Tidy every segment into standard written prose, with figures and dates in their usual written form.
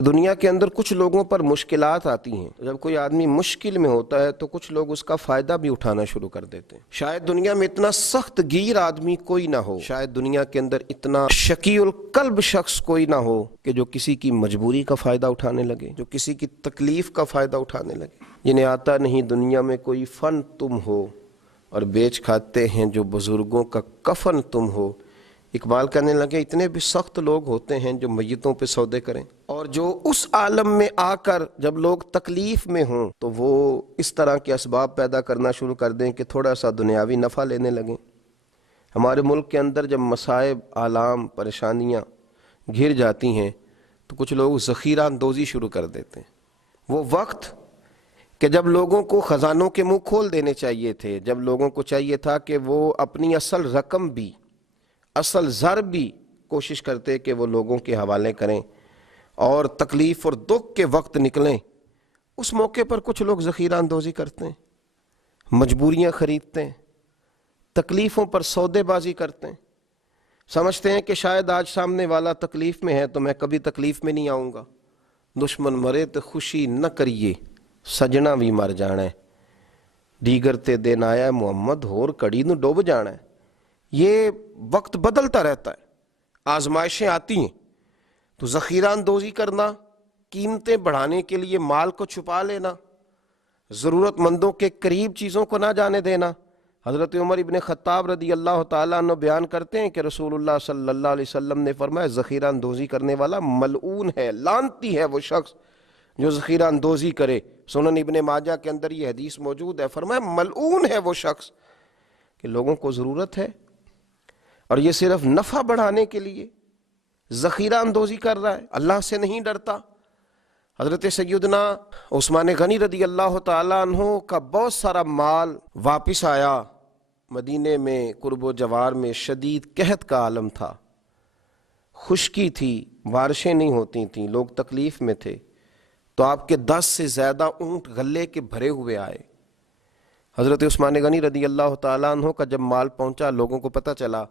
دنیا کے اندر کچھ لوگوں پر مشکلات آتی ہیں، جب کوئی آدمی مشکل میں ہوتا ہے تو کچھ لوگ اس کا فائدہ بھی اٹھانا شروع کر دیتے ہیں۔ شاید دنیا میں اتنا سخت گیر آدمی کوئی نہ ہو، شاید دنیا کے اندر اتنا شقی القلب شخص کوئی نہ ہو کہ جو کسی کی مجبوری کا فائدہ اٹھانے لگے، جو کسی کی تکلیف کا فائدہ اٹھانے لگے۔ جنہیں آتا نہیں دنیا میں کوئی فن تم ہو، اور بیچ کھاتے ہیں جو بزرگوں کا کفن تم ہو۔ اقبال کہنے لگے اتنے بھی سخت لوگ ہوتے ہیں جو میتوں پہ سودے کریں، اور جو اس عالم میں آ کر جب لوگ تکلیف میں ہوں تو وہ اس طرح کے اسباب پیدا کرنا شروع کر دیں کہ تھوڑا سا دنیاوی نفع لینے لگیں۔ ہمارے ملک کے اندر جب مصائب، آلام، پریشانیاں گھر جاتی ہیں تو کچھ لوگ ذخیرہ اندوزی شروع کر دیتے ہیں۔ وہ وقت کہ جب لوگوں کو خزانوں کے منہ کھول دینے چاہیے تھے، جب لوگوں کو چاہیے تھا کہ وہ اپنی اصل رقم بھی، اصل زر بھی کوشش کرتے کہ وہ لوگوں کے حوالے کریں اور تکلیف اور دکھ کے وقت نکلیں، اس موقع پر کچھ لوگ ذخیرہ اندوزی کرتے ہیں، مجبوریاں خریدتے ہیں، تکلیفوں پر سودے بازی کرتے ہیں، سمجھتے ہیں کہ شاید آج سامنے والا تکلیف میں ہے تو میں کبھی تکلیف میں نہیں آؤں گا۔ دشمن مرے تو خوشی نہ کریے، سجنا بھی مر جانا ہے، دیگر تے دن آیا محمد ہور کڑی نو ڈوب جانا ہے۔ یہ وقت بدلتا رہتا ہے، آزمائشیں آتی ہیں تو ذخیرہ اندوزی کرنا، قیمتیں بڑھانے کے لیے مال کو چھپا لینا، ضرورت مندوں کے قریب چیزوں کو نہ جانے دینا۔ حضرت عمر ابن خطاب رضی اللہ تعالیٰ عنہ بیان کرتے ہیں کہ رسول اللہ صلی اللہ علیہ وسلم نے فرمایا ذخیرہ اندوزی کرنے والا ملعون ہے، لعنتی ہے وہ شخص جو ذخیرہ اندوزی کرے۔ سنن ابن ماجہ کے اندر یہ حدیث موجود ہے، فرمایا ملعون ہے وہ شخص کہ لوگوں کو ضرورت ہے اور یہ صرف نفع بڑھانے کے لیے ذخیرہ اندوزی کر رہا ہے، اللہ سے نہیں ڈرتا۔ حضرت سیدنا عثمان غنی رضی اللہ تعالیٰ عنہ کا بہت سارا مال واپس آیا۔ مدینے میں قرب و جوار میں شدید قحط کا عالم تھا، خشکی تھی، بارشیں نہیں ہوتی تھیں، لوگ تکلیف میں تھے، تو آپ کے 10 سے زیادہ اونٹ غلے کے بھرے ہوئے آئے۔ حضرت عثمان غنی رضی اللہ تعالیٰ عنہ کا جب مال پہنچا، لوگوں کو پتہ چلا،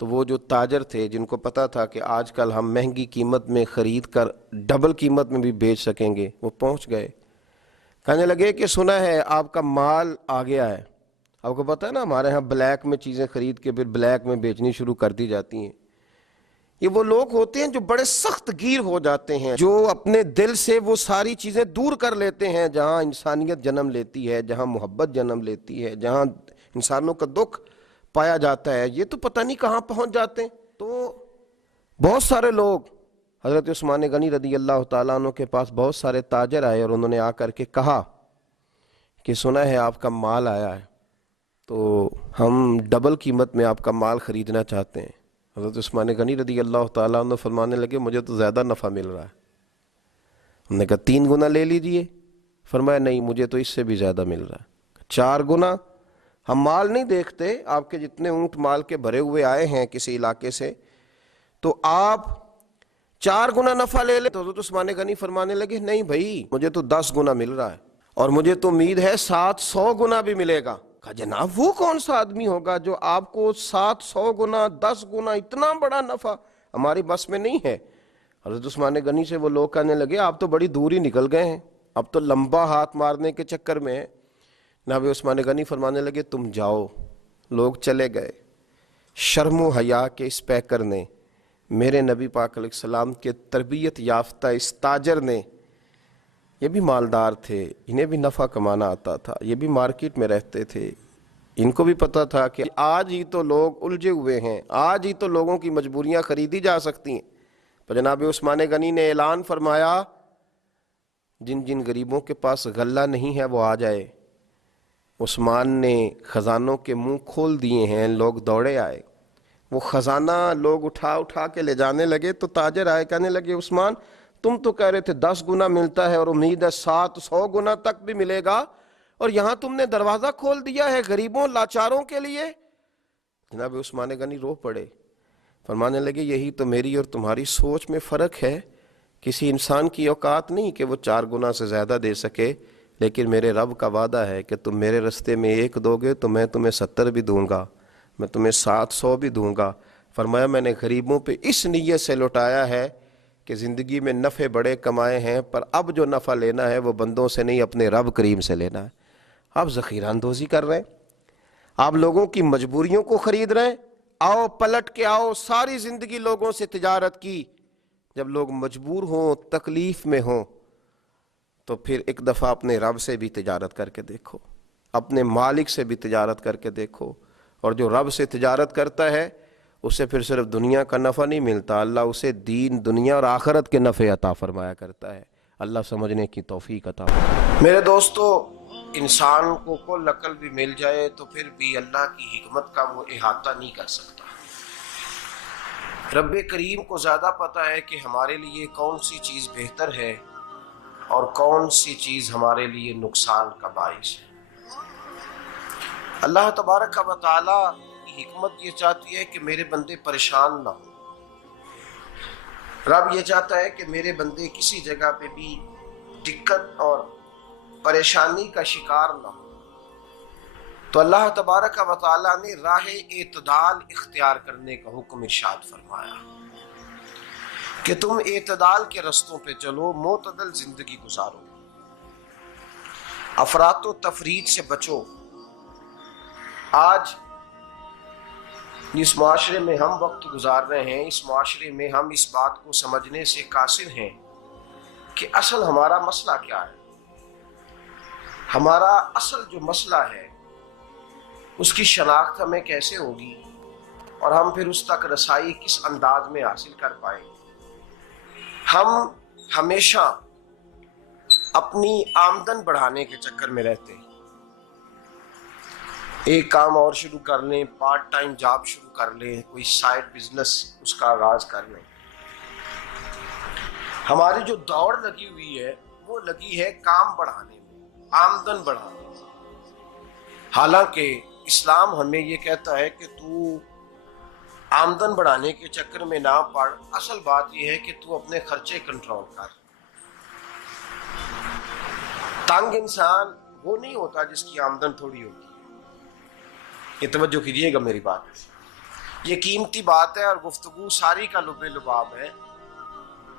تو وہ جو تاجر تھے جن کو پتہ تھا کہ آج کل ہم مہنگی قیمت میں خرید کر ڈبل قیمت میں بھی بیچ سکیں گے، وہ پہنچ گئے، کہنے لگے کہ سنا ہے آپ کا مال آ گیا ہے۔ آپ کو پتہ ہے نا ہمارے ہاں بلیک میں چیزیں خرید کے پھر بلیک میں بیچنی شروع کر دی جاتی ہیں۔ یہ وہ لوگ ہوتے ہیں جو بڑے سخت گیر ہو جاتے ہیں، جو اپنے دل سے وہ ساری چیزیں دور کر لیتے ہیں جہاں انسانیت جنم لیتی ہے، جہاں محبت جنم لیتی ہے، جہاں انسانوں کا دکھ پایا جاتا ہے، یہ تو پتہ نہیں کہاں پہنچ جاتے ہیں۔ تو بہت سارے لوگ حضرت عثمان غنی رضی اللہ تعالیٰ عنہ کے پاس بہت سارے تاجر آئے اور انہوں نے آ کر کے کہا کہ سنا ہے آپ کا مال آیا ہے، تو ہم ڈبل قیمت میں آپ کا مال خریدنا چاہتے ہیں۔ حضرت عثمان غنی رضی اللہ تعالیٰ عنہ فرمانے لگے مجھے تو زیادہ نفع مل رہا ہے۔ ہم نے کہا 3 گنا لے لیجئے۔ فرمایا نہیں، مجھے تو اس سے بھی زیادہ مل رہا ہے، 4 گنا۔ ہم مال نہیں دیکھتے، آپ کے جتنے اونٹ مال کے بھرے ہوئے آئے ہیں کسی علاقے سے، تو آپ 4 گنا نفع لے لیں۔ تو حضرت عثمان غنی فرمانے لگے نہیں بھائی، مجھے تو 10 گنا مل رہا ہے اور مجھے تو امید ہے 700 گنا بھی ملے گا۔ کہا جناب وہ کون سا آدمی ہوگا جو آپ کو 700 گنا، 10 گنا، اتنا بڑا نفع ہماری بس میں نہیں ہے۔ حضرت عثمان غنی سے وہ لوگ کہنے لگے آپ تو بڑی دور ہی نکل گئے ہیں، اب تو لمبا ہاتھ مارنے کے چکر میں ہیں۔ جناب عثمان غنی فرمانے لگے تم جاؤ۔ لوگ چلے گئے۔ شرم و حیا کے اس پیکر نے، میرے نبی پاک علیہ السلام کے تربیت یافتہ اس تاجر نے، یہ بھی مالدار تھے، انہیں بھی نفع کمانا آتا تھا، یہ بھی مارکیٹ میں رہتے تھے، ان کو بھی پتہ تھا کہ آج ہی تو لوگ الجھے ہوئے ہیں، آج ہی تو لوگوں کی مجبوریاں خریدی جا سکتی ہیں۔ پر جناب عثمان غنی نے اعلان فرمایا جن جن غریبوں کے پاس غلہ نہیں ہے وہ آ جائے۔ عثمان نے خزانوں کے منہ کھول دیے ہیں، لوگ دوڑے آئے، وہ خزانہ لوگ اٹھا اٹھا کے لے جانے لگے۔ تو تاجر آئے، کہنے لگے عثمان تم تو کہہ رہے تھے 10 گنا ملتا ہے اور امید ہے 700 گنا تک بھی ملے گا، اور یہاں تم نے دروازہ کھول دیا ہے غریبوں لاچاروں کے لیے۔ جناب عثمان غنی رو پڑے، فرمانے لگے یہی تو میری اور تمہاری سوچ میں فرق ہے۔ کسی انسان کی اوقات نہیں کہ وہ 4 گنا سے زیادہ دے سکے، لیکن میرے رب کا وعدہ ہے کہ تم میرے رستے میں 1 دو گے تو میں تمہیں 70 بھی دوں گا، میں تمہیں 700 بھی دوں گا۔ فرمایا میں نے غریبوں پہ اس نیت سے لوٹایا ہے کہ زندگی میں نفع بڑے کمائے ہیں، پر اب جو نفع لینا ہے وہ بندوں سے نہیں، اپنے رب کریم سے لینا ہے۔ آپ ذخیرہ اندوزی کر رہے ہیں، آپ لوگوں کی مجبوریوں کو خرید رہے ہیں۔ آؤ پلٹ کے آؤ، ساری زندگی لوگوں سے تجارت کی، جب لوگ مجبور ہوں، تکلیف میں ہوں، تو پھر ایک دفعہ اپنے رب سے بھی تجارت کر کے دیکھو، اپنے مالک سے بھی تجارت کر کے دیکھو۔ اور جو رب سے تجارت کرتا ہے اسے پھر صرف دنیا کا نفع نہیں ملتا، اللہ اسے دین، دنیا اور آخرت کے نفع عطا فرمایا کرتا ہے۔ اللہ سمجھنے کی توفیق عطا فرمائے۔ میرے دوستو، انسان کو کل عقل بھی مل جائے تو پھر بھی اللہ کی حکمت کا وہ احاطہ نہیں کر سکتا۔ رب کریم کو زیادہ پتہ ہے کہ ہمارے لیے کون سی چیز بہتر ہے اور کون سی چیز ہمارے لیے نقصان کا باعث ہے۔ اللہ تبارک و تعالی کی حکمت یہ چاہتی ہے کہ میرے بندے پریشان نہ ہوں۔ رب یہ چاہتا ہے کہ میرے بندے کسی جگہ پہ بھی دقت اور پریشانی کا شکار نہ ہو۔ تو اللہ تبارک و تعالی نے راہ اعتدال اختیار کرنے کا حکم ارشاد فرمایا کہ تم اعتدال کے رستوں پہ چلو، معتدل زندگی گزارو، افراط و تفریط سے بچو۔ آج جس معاشرے میں ہم وقت گزار رہے ہیں، اس معاشرے میں ہم اس بات کو سمجھنے سے قاصر ہیں کہ اصل ہمارا مسئلہ کیا ہے۔ ہمارا اصل جو مسئلہ ہے اس کی شناخت ہمیں کیسے ہوگی اور ہم پھر اس تک رسائی کس انداز میں حاصل کر پائیں۔ ہم ہمیشہ اپنی آمدن بڑھانے کے چکر میں رہتے ہیں، ایک کام اور شروع کر لیں، پارٹ ٹائم جاب شروع کر لیں، کوئی سائیڈ بزنس اس کا آغاز کر لیں۔ ہماری جو دوڑ لگی ہوئی ہے وہ لگی ہے کام بڑھانے میں، آمدن بڑھانے میں۔ حالانکہ اسلام ہمیں یہ کہتا ہے کہ تو آمدن بڑھانے کے چکر میں نہ پڑ، اصل بات یہ ہے کہ تو اپنے خرچے کنٹرول کر۔ تنگ انسان وہ نہیں ہوتا جس کی آمدن تھوڑی ہوتی ہے۔ یہ توجہ کیجیے گا میری بات، یہ قیمتی بات ہے اور گفتگو ساری کا لب لباب ہے۔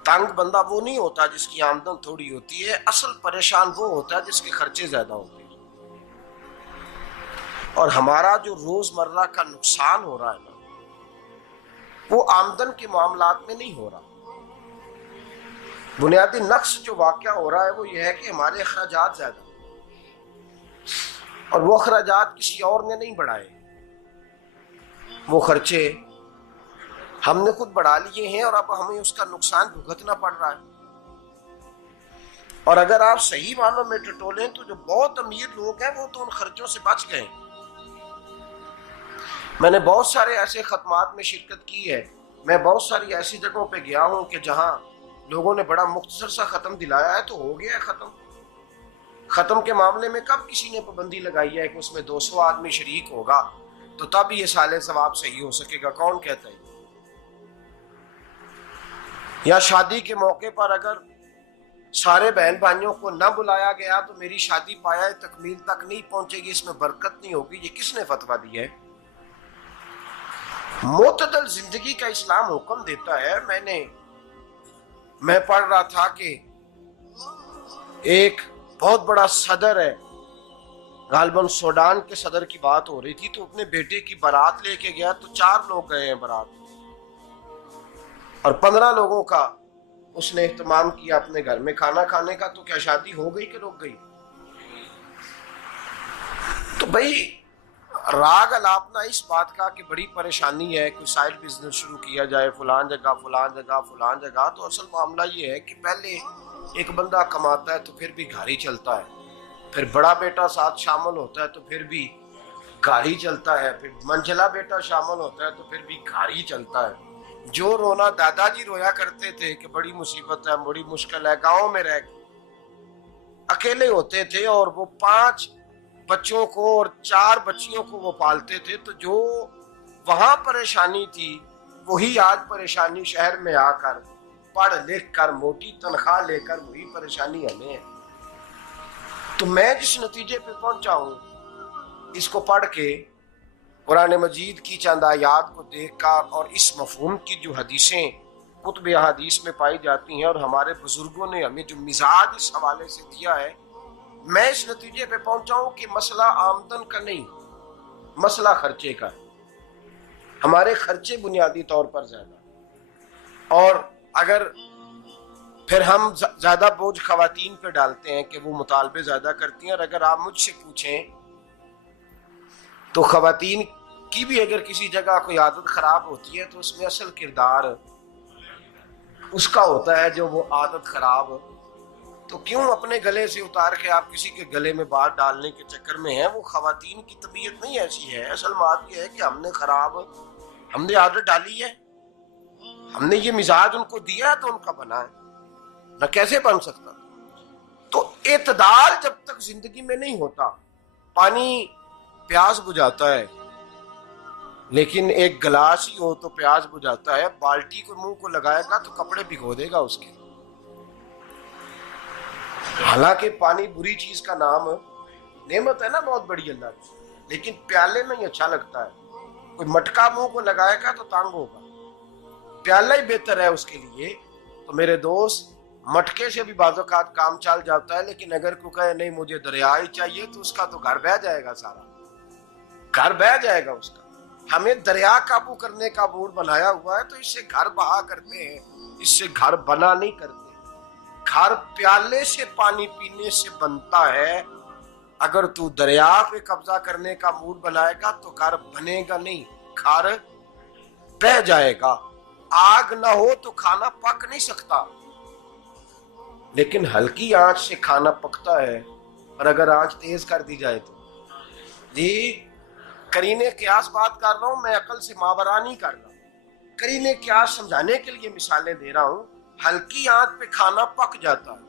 تنگ بندہ وہ نہیں ہوتا جس کی آمدن تھوڑی ہوتی ہے، اصل پریشان وہ ہوتا ہے جس کے خرچے زیادہ ہوتے ہیں۔ اور ہمارا جو روزمرہ کا نقصان ہو رہا ہے نا، وہ آمدن کے معاملات میں نہیں ہو رہا۔ بنیادی نقص جو واقعہ ہو رہا ہے وہ یہ ہے کہ ہمارے اخراجات زیادہ، اور وہ اخراجات کسی اور نے نہیں بڑھائے، وہ خرچے ہم نے خود بڑھا لیے ہیں اور اب ہمیں اس کا نقصان بھگتنا پڑ رہا ہے۔ اور اگر آپ صحیح معنوں میں ٹٹولیں تو جو بہت امیر لوگ ہیں وہ تو ان خرچوں سے بچ گئے۔ میں نے بہت سارے ایسے ختمات میں شرکت کی ہے، میں بہت ساری ایسی جگہوں پہ گیا ہوں کہ جہاں لوگوں نے بڑا مختصر سا ختم دلایا ہے تو ہو گیا ہے ختم۔ ختم کے معاملے میں کب کسی نے پابندی لگائی ہے کہ اس میں 200 آدمی شریک ہوگا تو تب یہ سال ثواب صحیح ہو سکے گا؟ کون کہتا ہے؟ یا شادی کے موقع پر اگر سارے بہن بھائیوں کو نہ بلایا گیا تو میری شادی پایہ تکمیل تک نہیں پہنچے گی، اس میں برکت نہیں ہوگی، یہ کس نے فتویٰ دیا ہے؟ معتدل زندگی کا اسلام حکم دیتا ہے۔ میں پڑھ رہا تھا کہ ایک بہت بڑا صدر ہے، غالباً سوڈان کے صدر کی بات ہو رہی تھی، تو اپنے بیٹے کی بارات لے کے گیا تو 4 لوگ گئے ہیں بارات، اور 15 لوگوں کا اس نے اہتمام کیا اپنے گھر میں کھانا کھانے کا۔ تو کیا شادی ہو گئی کہ رک گئی؟ تو بھائی راگ الاپنا اس بات کا کہ بڑی پریشانی ہے، کوئی سائیڈ بزنس شروع کیا جائے فلان جگہ فلان جگہ فلان جگہ، تو اصل معاملہ یہ ہے کہ پہلے ایک بندہ کماتا ہے تو پھر بھی گھر ہی چلتا ہے، پھر بڑا بیٹا ساتھ شامل ہوتا ہے تو پھر بھی گھر ہی چلتا ہے، پھر منجلا بیٹا شامل ہوتا ہے تو پھر بھی گھر ہی چلتا ہے۔ جو رونا دادا جی رویا کرتے تھے کہ بڑی مصیبت ہے، بڑی مشکل ہے، گاؤں میں رہ اکیلے ہوتے تھے اور وہ 5 بچوں کو اور 4 بچیوں کو وہ پالتے تھے، تو جو وہاں پریشانی تھی وہی آج پریشانی شہر میں آ کر پڑھ لکھ کر موٹی تنخواہ لے کر وہی پریشانی ہمیں ہے۔ تو میں جس نتیجے پہ پہنچا ہوں اس کو پڑھ کے، قرآن مجید کی چند آیات کو دیکھ کر اور اس مفہوم کی جو حدیثیں کتب احادیث میں پائی جاتی ہیں، اور ہمارے بزرگوں نے ہمیں جو مزاج اس حوالے سے دیا ہے، میں اس نتیجے پہ پہنچا ہوں کہ مسئلہ آمدن کا نہیں، مسئلہ خرچے کا ہے۔ ہمارے خرچے بنیادی طور پر زیادہ، اور اگر پھر ہم زیادہ بوجھ خواتین پہ ڈالتے ہیں کہ وہ مطالبے زیادہ کرتی ہیں، اور اگر آپ مجھ سے پوچھیں تو خواتین کی بھی اگر کسی جگہ کوئی عادت خراب ہوتی ہے تو اس میں اصل کردار اس کا ہوتا ہے جو وہ عادت خراب، تو کیوں اپنے گلے سے اتار کے آپ کسی کے گلے میں بات ڈالنے کے چکر میں ہیں؟ وہ خواتین کی طبیعت نہیں ایسی ہے، اصل بات یہ ہے کہ ہم نے عادت ڈالی ہے، ہم نے یہ مزاج ان کو دیا ہے تو ان کا بنا ہے، نہ کیسے بن سکتا۔ تو اعتدال جب تک زندگی میں نہیں ہوتا، پانی پیاس بجھاتا ہے لیکن ایک گلاس ہی ہو تو پیاس بجھاتا ہے، بالٹی کو منہ کو لگائے گا تو کپڑے بھگو دے گا اس کے۔ حالانکہ پانی بری چیز کا نام نعمت ہے نا بہت بڑی اللہ کی، لیکن پیالے میں ہی اچھا لگتا ہے۔ کوئی مٹکا منہ کو لگائے گا تو تانگ ہوگا، پیالہ ہی بہتر ہے اس کے لیے۔ تو میرے دوست، مٹکے سے بھی بعض اوقات کام چل جاتا ہے، لیکن اگر کوئی کہے نہیں مجھے دریا ہی چاہیے تو اس کا تو گھر بہہ جائے گا، سارا گھر بہہ جائے گا اس کا۔ ہمیں دریا قابو کرنے کا موڈ بنایا ہوا ہے تو اس سے گھر بہا کرتے ہیں، اس سے گھر بنا نہیں کرتے۔ گھر پیالے سے پانی پینے سے بنتا ہے، اگر تو دریا پہ قبضہ کرنے کا موڈ بنائے گا تو گھر بنے گا نہیں، گھر بہہ جائے گا۔ آگ نہ ہو تو کھانا پک نہیں سکتا، لیکن ہلکی آنچ سے کھانا پکتا ہے، اور اگر آنچ تیز کر دی جائے تو جی قرینے قیاس بات کر رہا ہوں، میں عقل سے ماورا نہیں کر رہا، قرینے قیاس سمجھانے کے لیے مثالیں دے رہا ہوں۔ ہلکی آنچ پہ کھانا پک جاتا ہے،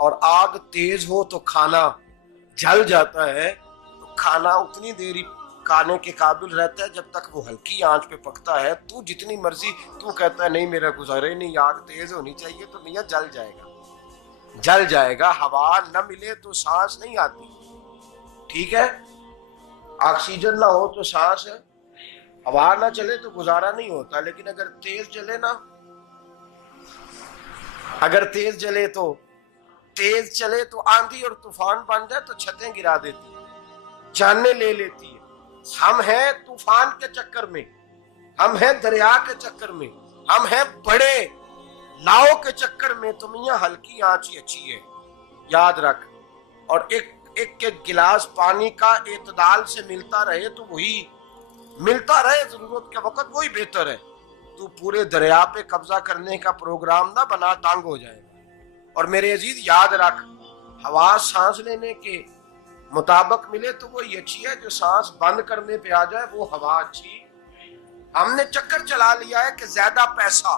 اور آگ تیز ہو تو کھانا جل جاتا ہے، تو کھانا اتنی دیر کھانے کے قابل رہتا ہے جب تک وہ ہلکی آنچ پہ پکتا ہے۔ تو جتنی مرضی تو کہتا ہے نہیں میرا گزارے نہیں، آگ تیز ہونی چاہیے، تو میاں جل جائے گا، جل جائے گا۔ ہوا نہ ملے تو سانس نہیں آتی، ٹھیک ہے؟ آکسیجن نہ ہو تو سانس، ہوا نہ چلے تو گزارا نہیں ہوتا، لیکن اگر تیز چلے نا، اگر تیز چلے تو آندھی اور طوفان بن جائے تو چھتیں گرا دیتی ہے، جانیں لے لیتی ہے۔ ہم ہیں طوفان کے چکر میں، ہم ہیں دریا کے چکر میں، ہم ہیں بڑے ناؤ کے چکر میں، تو میاں ہلکی آنچ ہی اچھی ہے، یاد رکھ۔ اور ایک گلاس پانی کا اعتدال سے ملتا رہے تو وہی ملتا رہے، ضرورت کے وقت وہی بہتر ہے۔ تو پورے دریا پہ قبضہ کرنے کا پروگرام نہ بنا، تانگ ہو جائے گا۔ اور میرے عزیز یاد رکھ، ہوا سانس لینے کے مطابق ملے تو وہی اچھی ہے، جو سانس بند کرنے پہ آ جائے وہ ہوا اچھی۔ ہم نے چکر چلا لیا ہے کہ زیادہ پیسہ،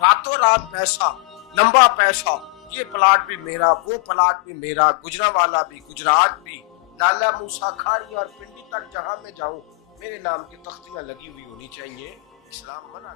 راتوں رات پیسہ، لمبا پیسہ، یہ پلاٹ بھی میرا، وہ پلاٹ بھی میرا، گجرانوالا بھی، گجرات بھی، لالا موسیٰ کھاری اور پنڈی تک جہاں میں جاؤں میرے نام کی تختیاں لگی ہوئی ہونی چاہیے۔ اسلام منع